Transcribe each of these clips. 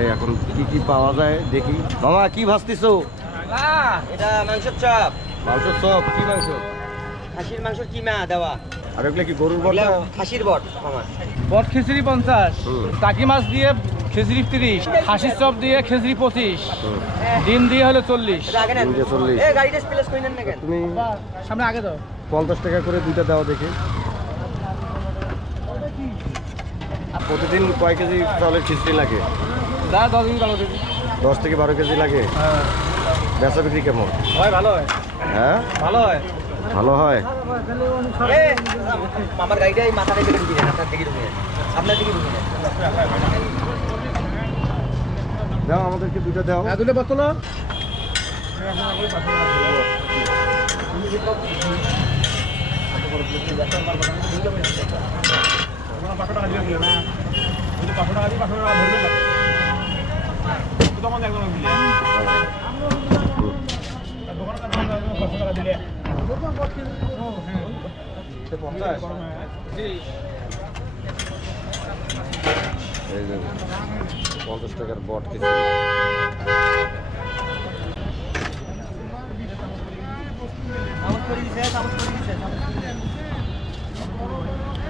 সেটাই এখন কি পাওয়া যায় দেখি। মামা কি ভাজতেছো? এটা মাংসের চপ। মাংসের চপ? কি মাংস? খাসির মাংস কিমা দেওয়া। আর ওগুলো কি গরুর বট? খাসির বট মামা। বট খিচুড়ি 50, টাকি মাছ দিয়ে খিচুড়ি 30, খাসির চপ দিয়ে খিচুড়ি 25, ডিম দিয়ে হলো 40। আগে নেন। 40। এই গাড়িটা প্লেস কই নেন না কেন? তুমি সামনে আগে দাও। 50 টাকা করে দুইটা দাও দেখি। প্রতিদিন কয় কেজি চাউলের খিচুড়ি লাগে? 10 দিন ভালো দিন। 10 থেকে 12 কেজি লাগে। হ্যাঁ, বেচা বিক্রি কেমন? হয় ভালো হয়। হ্যাঁ ভালো হয়। ভালো হয়। মামার গাড়িটা এই মাথাটা কেটে দিবেন, আপনার দিকে ঢুকে। আপনার দিকে ঢুকে। দাও আমাদেরকে দুটো দাও। হ্যাঁ, দুটো বোতল। এই যে 50 টাকার বট খিচুড়ি।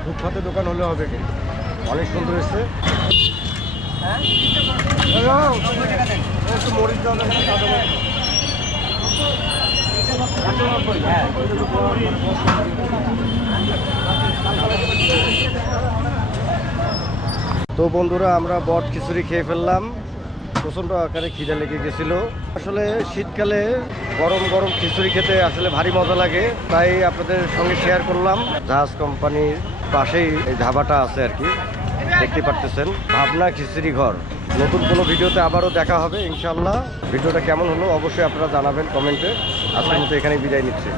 ফুটপাতে দোকান হলে হবে কি? অনেক সুন্দর এসছে। একটু মরিচ দাও। তো বন্ধুরা আমরা বট খিচুড়ি খেয়ে ফেললাম। প্রচণ্ড আকারে খিদে লেগে গেছিল। আসলে শীতকালে গরম গরম খিচুড়ি খেতে আসলে ভারী মজা লাগে, তাই আপনাদের সঙ্গে শেয়ার করলাম। জাহাজ কোম্পানির পাশেই এই ধাবাটা আছে আর কি, দেখতে পারতেছেন, ভাবনা খিচুড়ি ঘর। নতুন কোনো ভিডিওতে আবারও দেখা হবে ইনশাল্লাহ। ভিডিওটা কেমন হলো অবশ্যই আপনারা জানাবেন কমেন্টে। আজকের মতো এখানেই বিদায় নিচ্ছি।